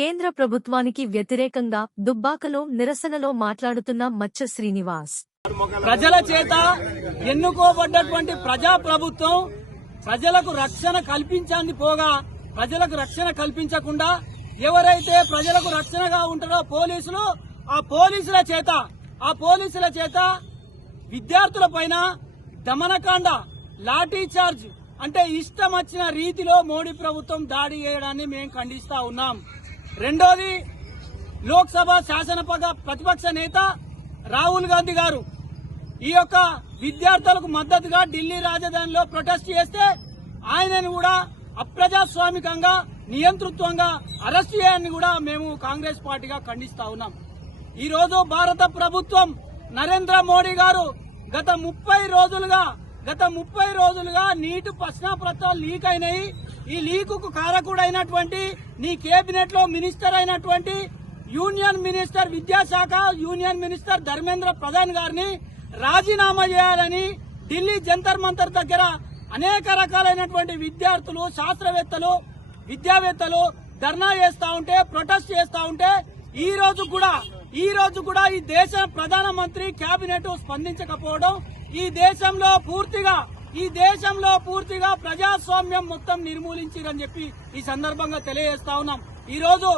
కేంద్ర ప్రభుత్వానికి వ్యతిరేకంగా దుబ్బాకలో నిరసనలో మాట్లాడుతున్న మచ్చ శ్రీనివాస్. ప్రజల చేత ఎన్నుకోబడ్డటువంటి ప్రజా ప్రభుత్వం ప్రజలకు రక్షణ కల్పించాలని పోగా ప్రజలకు రక్షణ కల్పించకుండా ఎవరైతే ప్రజలకు రక్షణగా ఉంటారో పోలీసులు, ఆ పోలీసుల చేత విద్యార్థుల పైన దమనకాండ, లాఠీ చార్జ్ అంటే ఇష్టం వచ్చిన రీతిలో మోడీ ప్రభుత్వం దాడి చేయడాన్ని మేము ఖండిస్తా ఉన్నాం. రెండోది, లోక్సభ ప్రతిపక్ష నేత రాహుల్ గాంధీ గారు ఈ యొక్క విద్యార్థులకు మద్దతుగా ఢిల్లీ రాజధానిలో ప్రొటెస్ట్ చేస్తే ఆయనను కూడా అప్రజాస్వామికంగా, నియంతృత్వంగా అరెస్ట్ చేయాలని కూడా మేము కాంగ్రెస్ పార్టీగా ఖండిస్తా ఉన్నాం. ఈ రోజు భారత ప్రభుత్వం నరేంద్ర మోడీ గారు గత 30 రోజులుగా నీటి ప్రశ్నాపత్రాలు లీక్ అయినాయి. ఈ లీకుకు కారకుడైనటువంటి నీ కేబినెట్ లో మినిస్టర్ అయినటువంటి యూనియన్ మినిస్టర్ విద్యాశాఖ యూనియన్ మినిస్టర్ ధర్మేంద్ర ప్రధాన్ గారిని రాజీనామా చేయాలని ఢిల్లీ జంతర్ మంతర్ దగ్గర అనేక రకాలైనటువంటి విద్యార్థులు, శాస్త్రవేత్తలు, విద్యావేత్తలు ధర్నా చేస్తా ఉంటే, ప్రొటెస్ట్ చేస్తా ఉంటే ఈ రోజు కూడా ఈ దేశ ప్రధానమంత్రి కేబినెట్ స్పందించకపోవడం ఈ దేశంలో పూర్తిగా ప్రజాస్వామ్యం మొత్తం నిర్మూలించారని చెప్పి ఈ సందర్భంగా తెలియజేస్తా ఉన్నాం. ఈ రోజు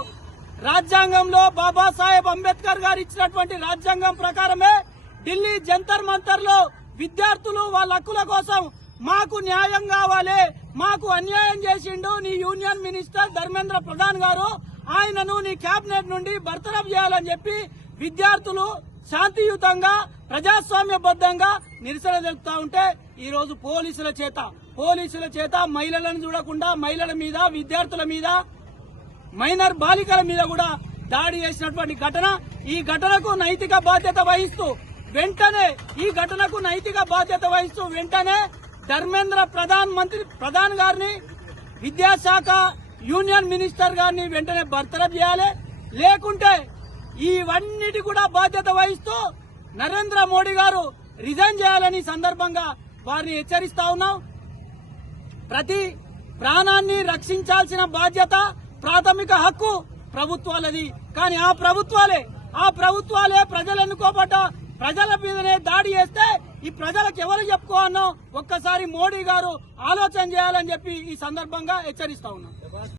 రాజ్యాంగంలో బాబాసాహెబ్ అంబేద్కర్ గారు ఇచ్చినటువంటి రాజ్యాంగం ప్రకారమే ఢిల్లీ జంతర్ మంతర్ లో విద్యార్థులు వాళ్ళ హక్కుల కోసం మాకు న్యాయం కావాలి, మాకు అన్యాయం చేసిండు నీ యూనియన్ మినిస్టర్ ధర్మేంద్ర ప్రధాన్ గారు, ఆయనను నీ కేబినెట్ నుండి బర్తరఫ్ చేయాలని చెప్పి విద్యార్థులు శాంతియుతంగా, ప్రజాస్వామ్యబద్దంగా నిరసన తెలుపుతా ఉంటే ఈ రోజు పోలీసుల చేత మహిళలను చూడకుండా మహిళల మీద, విద్యార్థుల మీద, మైనర్ బాలికల మీద కూడా దాడి చేసినటువంటి ఘటన. ఈ ఘటనకు నైతిక బాధ్యత వహిస్తూ వెంటనే ధర్మేంద్ర ప్రధాన్ గారిని, విద్యాశాఖ యూనియన్ మినిస్టర్ గారిని వెంటనే బర్తరఫ్ చేయాలి. లేకుంటే ఇవన్నిటి కూడా బాధ్యత వహిస్తూ నరేంద్ర మోడీ గారు రిజైన్ చేయాలని సందర్భంగా వారిని హెచ్చరిస్తా ఉన్నాం. ప్రతి ప్రాణాన్ని రక్షించాల్సిన బాధ్యత, ప్రాథమిక హక్కు ప్రభుత్వాలది. కానీ ఆ ప్రభుత్వాలే ప్రజలు ఎన్నుకోబడ్డ ప్రజల మీదనే దాడి చేస్తే ఈ ప్రజలకు ఎవరు చెప్పుకోవాలో ఒక్కసారి మోడీ గారు ఆలోచన చేయాలని చెప్పి ఈ సందర్భంగా హెచ్చరిస్తా ఉన్నాం.